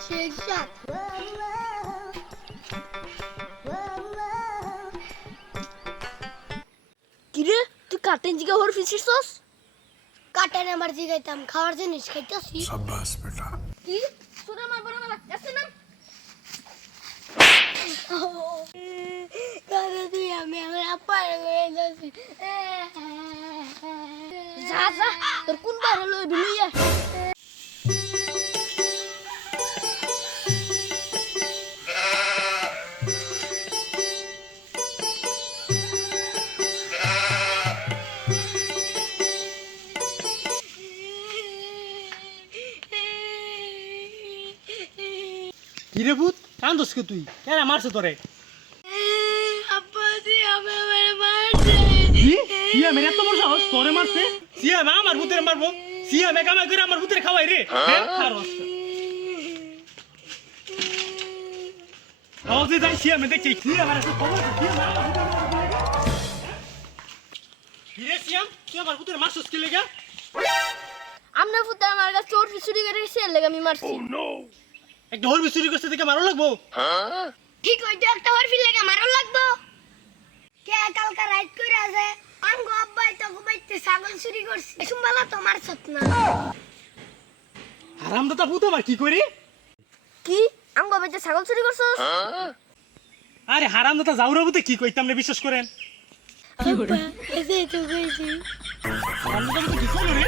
吃下。কিরে তুই কাটেন জিগা হর ফিসিস সস কাটেন আমার জিগাইতাম খাওয়ার জিনিস খাইতাছি। সাবাস বেটা। কি? সুরা মার বড় মার আছে না। কারে তুই আমি আমার আপার হয়ে যাচ্ছি। যা যা তোর কোন বার হলো বিলুইয়া? কিরে ভূত? কান্দস কে তুই? কেন মারছে তোরে? আমার কি? সিয়া মেরে এত বড় সাহস? তোরে মারছে? সিয়া মা আমার ভূতের মারবো। সিয়া মে কামাই করে আমার ভূতের খাওয়াই রে। হ্যাঁ খারস আওয়াজে যাই সিয়া মে দেখছি। সিয়া মারে তো খবর? সিয়া মা আমার ভূতের কিরে সিয়াম তুই আমার ভূতের মারছস কি লেগা? আমার কাছে চোর চুরি করে গেছে এর আমি মারছি। একটা হরবি চুরি করতে দেখে মারো লাগবো? ঠিক হইতো একটা হরফি লেগে মারো লাগবো। কে কালকা রাইট করে আছে? আঙ্গ আব্বাই তো গুবাইতে ছাগল চুরি করছে। সুম্বালা তো মারছত না হারাম দাদা ভূত আমার কি করি? কি? আঙ্গ বেজে ছাগল চুরি করছস আরে হারাম দাদা যাউরা ভূতে কি কইতাম না বিশ্বাস করেন? আব্বা এসে তো কইছি হারাম দাদা কি করল রে?